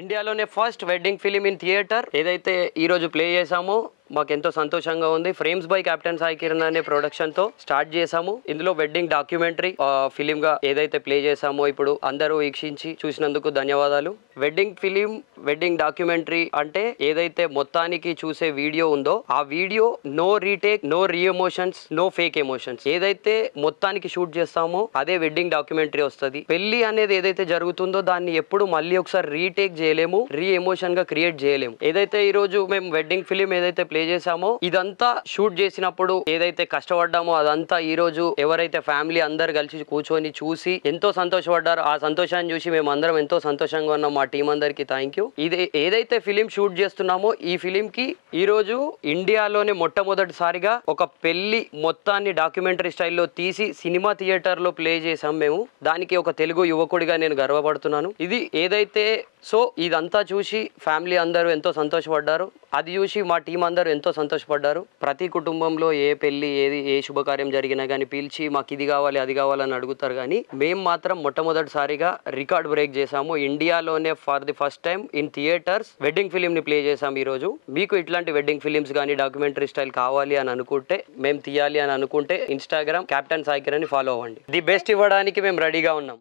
ఇండియాలోనే first wedding film in theatre ఏదైతే ఈ రోజు ప్లే చేసామో మాకు ఎంతో సంతోషంగా ఉంది. Frames by captain Sai Kiran అనే ప్రొడక్షన్ తో స్టార్ట్ చేసాము. ఇందులో వెడ్డింగ్ డాక్యుమెంటరీ ఫిలిం గా ఏదైతే ప్లే చేసామో ఇప్పుడు అందరూ వీక్షించి చూసినందుకు ధన్యవాదాలు. వెడ్డింగ్ ఫిలిం వెడ్డింగ్ డాక్యుమెంటరీ అంటే ఏదైతే మొత్తానికి చూసే వీడియో ఉందో ఆ వీడియో నో రీటేక్, నో రీ ఎమోషన్స్, నో ఫేక్ ఎమోషన్స్. ఏదైతే మొత్తానికి షూట్ చేస్తామో అదే వెడ్డింగ్ డాక్యుమెంటరీ వస్తుంది. పెళ్లి అనేది ఏదైతే జరుగుతుందో దాన్ని ఎప్పుడు మళ్ళీ ఒకసారి రీటేక్ చేయలేము, రీ ఎమోషన్ గా క్రియేట్ చేయలేము. ఏదైతే ఈ రోజు మేము వెడ్డింగ్ ఫిలిం ఏదైతే ప్లే చేసామో ఇదంతా షూట్ చేసినప్పుడు ఏదైతే కష్టపడ్డామో అదంతా ఈ రోజు ఎవరైతే ఫ్యామిలీ అందరు కలిసి కూర్చొని చూసి ఎంతో సంతోషపడ్డారో ఆ సంతోషాన్ని చూసి మేము అందరం ఎంతో సంతోషంగా ఉన్నాం. మా టీం అందరికి థ్యాంక్ యూ. ఇది ఏదైతే ఫిలిం షూట్ చేస్తున్నామో ఈ ఫిలిం కి ఈ రోజు ఇండియాలోనే మొట్టమొదటిసారిగా ఒక పెళ్లి మొత్తాన్ని డాక్యుమెంటరీ స్టైల్లో తీసి సినిమా థియేటర్ లో ప్లే చేసాం మేము. దానికి ఒక తెలుగు యువకుడిగా నేను గర్వపడుతున్నాను. ఇది ఏదైతే ఇదంతా చూసి ఫ్యామిలీ అందరూ ఎంతో సంతోషపడ్డారు. అది చూసి మా టీం అందరూ ఎంతో సంతోషపడ్డారు. ప్రతి కుటుంబంలో ఏ పెళ్లి ఏ శుభకార్యం జరిగినా కానీ పిలిచి మాకు ఇది కావాలి అది కావాలని అడుగుతారు. కానీ మేము మాత్రం మొట్టమొదటిసారిగా రికార్డ్ బ్రేక్ చేసాము. ఇండియాలోనే for the first time in theatres wedding film ని ప్లే చేసాం ఈ రోజు. మీకు ఇట్లాంటి వెడ్డింగ్ ఫిలిమ్స్ కానీ డాక్యుమెంటరీ స్టైల్ కావాలి అని అనుకుంటే, మేము తీయాలి అని అనుకుంటే ఇన్స్టాగ్రామ్ కెప్టెన్ సాయి కిరణ్ ని ఫాలో అవ్వండి. ది బెస్ట్ ఇవ్వడానికి మేము రెడీగా ఉన్నాం.